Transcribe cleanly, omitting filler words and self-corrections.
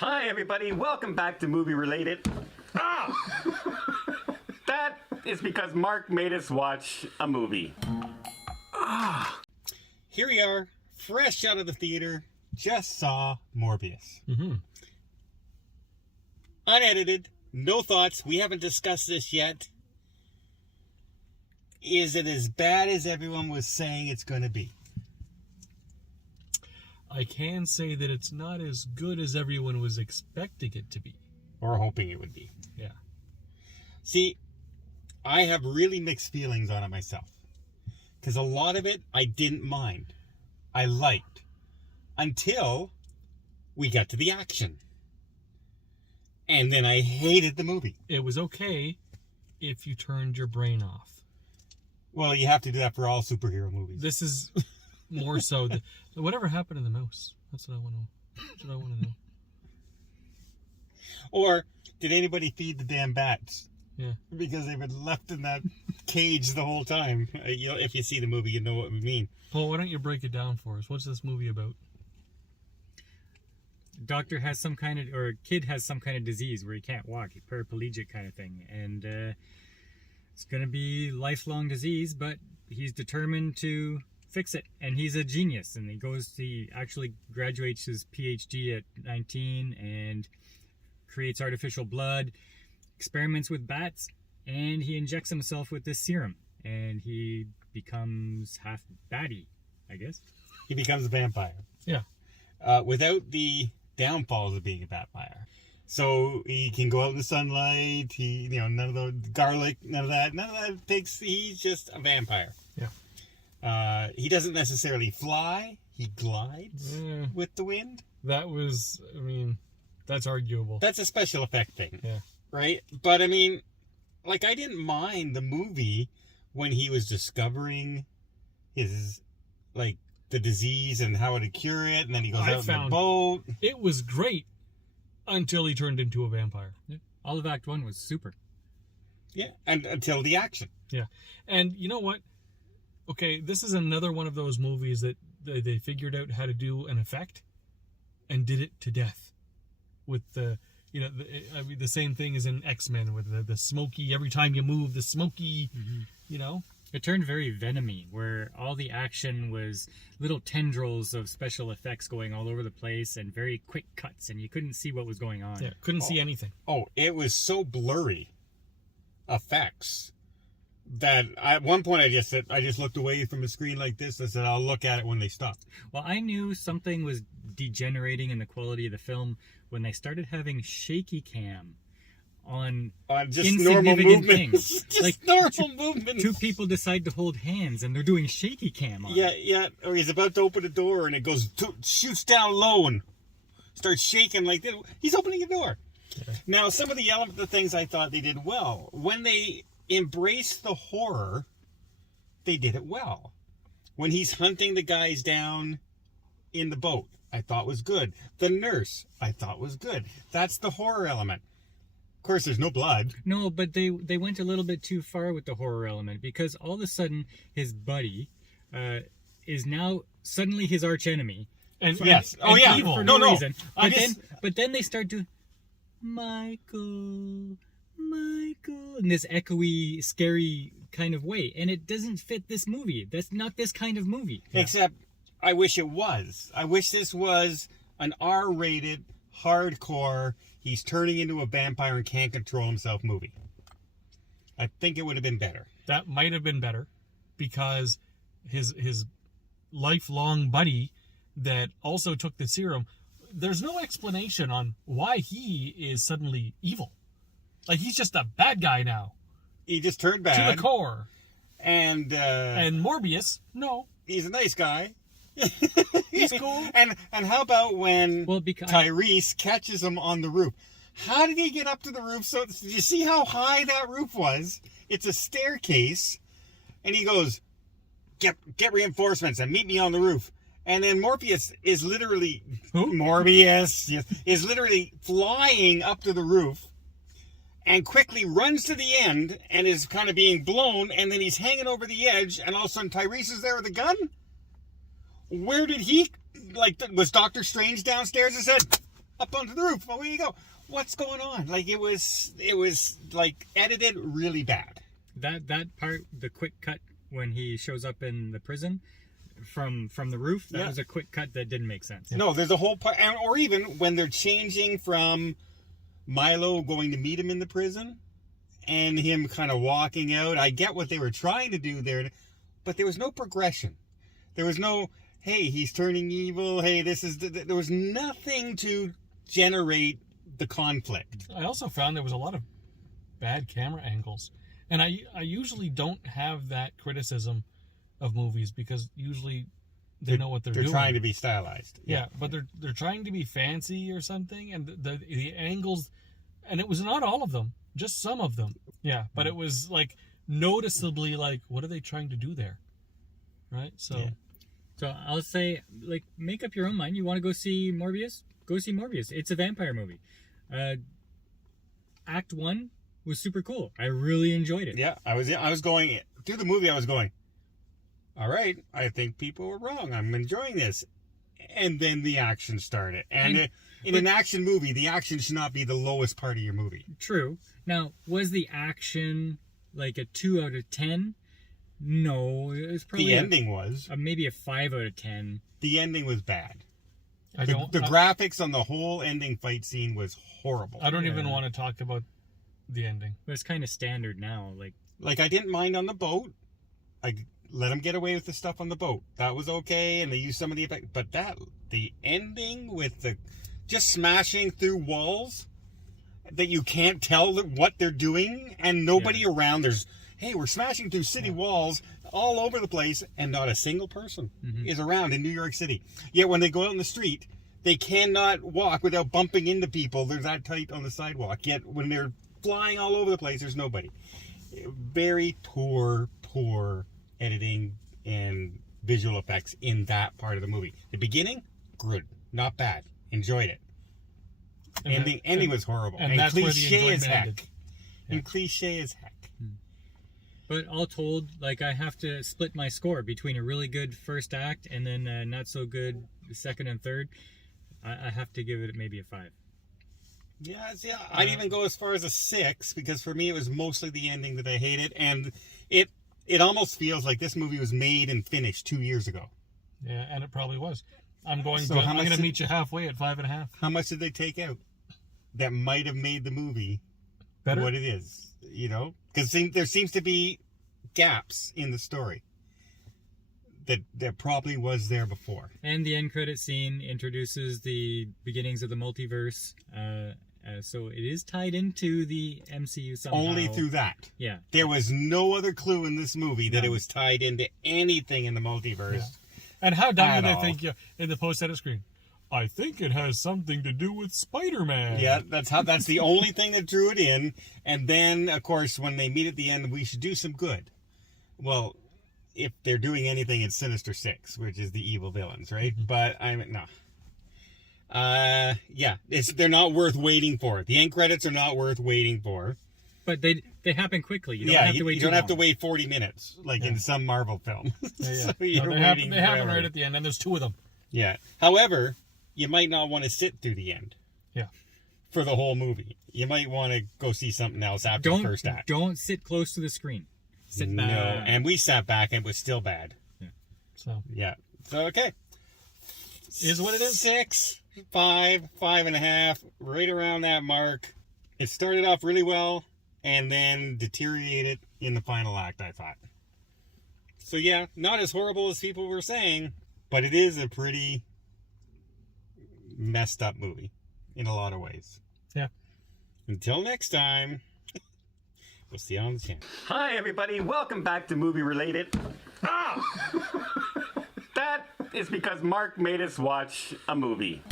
Hi everybody, welcome back to Movie Related. That is because Mark made us watch a movie. Here we are, fresh out of the theater, just saw Morbius. Unedited, no thoughts, we haven't discussed this yet. Is it as bad as everyone was saying it's going to be? I can say that it's not as good as everyone was expecting it to be. Or hoping it would be. Yeah. See, I have really mixed feelings on it myself. Because a lot of it, I didn't mind. I liked. Until we got to the action. And then I hated the movie. It was okay if you turned your brain off. Well, you have to do that for all superhero movies. This is more so the whatever happened to the mouse. That's what I want to know. Or did anybody feed the damn bats? Yeah. Because they've been left in that cage the whole time. If you see the movie, you know what we mean. Paul, why don't you break it down for us? What's this movie about? Doctor has some kind of, or a kid has some kind of disease where he can't walk, a paraplegic kind of thing, and it's going to be lifelong disease, but he's determined to fix it, and he's a genius, and he actually graduates his PhD at 19 and creates artificial blood, experiments with bats, and he injects himself with this serum, and he becomes half batty, I guess. He becomes a vampire. Yeah. Without the downfalls of being a vampire. So he can go out in the sunlight, none of the garlic, none of that takes, he's just a vampire. Yeah. He doesn't necessarily fly, he glides with the wind. That's arguable. That's a special effect thing. Yeah. Right? But I didn't mind the movie when he was discovering his, the disease and how to cure it, and then he goes out in the boat. It was great until he turned into a vampire. Yeah. All of Act 1 was super. Yeah, and until the action. Yeah. And you know what? Okay, this is another one of those movies that they figured out how to do an effect and did it to death. With the same thing as in X-Men with the smoky, every time you move, the smoky, It turned very Venom-y, where all the action was little tendrils of special effects going all over the place and very quick cuts, and you couldn't see what was going on. Yeah, couldn't see anything. Oh, it was so blurry effects that at one point I just looked away from the screen like this. I said, I'll look at it when they stop. Well, I knew something was degenerating in the quality of the film when they started having shaky cam on just normal movements. Things. Normal movements. Two people decide to hold hands and they're doing shaky cam on it. Yeah. Or he's about to open a door and it shoots down low and starts shaking like this. He's opening a door. Okay. Now, some of the things I thought they did well. When they embraced the horror, they did it well. When he's hunting the guys down in the boat, I thought was good. The nurse, I thought was good. That's the horror element. Of course, there's no blood. No, but they went a little bit too far with the horror element, because all of a sudden his buddy is now suddenly his arch enemy. And yes, evil for no reason. But then they start to Michael, in this echoey, scary kind of way, and it doesn't fit this movie. That's not this kind of movie. Except, I wish it was. I wish this was an R-rated, hardcore, he's turning into a vampire and can't control himself movie. I think it would have been better. That might have been better, because his lifelong buddy that also took the serum, there's no explanation on why he is suddenly evil. He's just a bad guy now. He just turned bad. To the core. And Morbius, no. He's a nice guy. He's cool. And how about when Tyrese catches him on the roof? How did he get up to the roof? So did you see how high that roof was? It's a staircase. And he goes, get reinforcements and meet me on the roof. And then Morbius is literally flying up to the roof and quickly runs to the end and is kind of being blown, and then he's hanging over the edge, and all of a sudden Tyrese is there with a gun? Where did he, was Doctor Strange downstairs and said, up onto the roof. Away you go. What's going on? Like it was like edited really bad. That part, the quick cut when he shows up in the prison from the roof, that was a quick cut that didn't make sense. No, there's a whole part, or even when they're changing from Milo going to meet him in the prison and him kind of walking out. I get what they were trying to do there, but there was no progression. There was no, hey, he's turning evil. Hey, there was nothing to generate the conflict. I also found there was a lot of bad camera angles. And I usually don't have that criticism of movies because usually they know what they're doing. They're trying to be stylized. Yeah, but they're trying to be fancy or something, and the angles, and it was not all of them, just some of them. Yeah, but it was like noticeably like, what are they trying to do there? Right? So I'll say, like, make up your own mind. You want to go see Morbius? Go see Morbius. It's a vampire movie. Act 1 was super cool. I really enjoyed it. Yeah, I was going through the movie. I was going, all right, I think people were wrong. I'm enjoying this. And then the action started. And in an action movie, the action should not be the lowest part of your movie. True. Now, was the action like a 2 out of 10? No, it was probably the ending was maybe a 5 out of 10. The ending was bad. the graphics on the whole ending fight scene was horrible. I don't even want to talk about the ending. But it's kind of standard now. Like I didn't mind on the boat. I let them get away with the stuff on the boat. That was okay, and they used some of the effects. But the ending with the just smashing through walls that you can't tell what they're doing, and nobody around. Hey, we're smashing through city walls all over the place, and not a single person is around in New York City. Yet when they go out in the street, they cannot walk without bumping into people. They're that tight on the sidewalk. Yet when they're flying all over the place, there's nobody. Very poor editing and visual effects in that part of the movie. The beginning, good, not bad, enjoyed it. Ending was horrible, and that's cliche where the as heck. ended. And cliche as heck. But all told, like, I have to split my score between a really good first act and then not so good second and third. I have to give it maybe a 5. Yeah, I'd even go as far as a 6, because for me it was mostly the ending that I hated, and it almost feels like this movie was made and finished 2 years ago. Yeah, and it probably was. I'm going So to meet you halfway at 5.5. How much did they take out that might have made the movie Better? what it is? You know, because there seems to be gaps in the story that probably was there before. And the end credit scene introduces the beginnings of the multiverse. So it is tied into the MCU somehow. Only through that. Yeah. There was no other clue in this movie that it was tied into anything in the multiverse. Yeah. And how dumb did At they think in the post-edit screen? I think it has something to do with Spiderman. Yeah, that's the only thing that drew it in. And then, of course, when they meet at the end, we should do some good. Well, if they're doing anything, it's Sinister Six, which is the evil villains, right? But no. They're not worth waiting for. The end credits are not worth waiting for. But they happen quickly. You don't have to wait. You don't have to wait 40 minutes like in some Marvel film. So they happen right at the end, and there's 2 of them. Yeah. However, you might not want to sit through the end. Yeah. For the whole movie, you might want to go see something else after the first act. Don't sit close to the screen. Sit back. No, and we sat back and it was still bad. Yeah. So okay. Is what it is. 6, 5, 5.5, right around that mark. It started off really well and then deteriorated in the final act, I thought. So yeah, not as horrible as people were saying, but it is a pretty messed up movie in a lot of ways. Yeah. Until next time, we'll see you on the channel. Hi, everybody. Welcome back to Movie Related. That is because Mark made us watch a movie.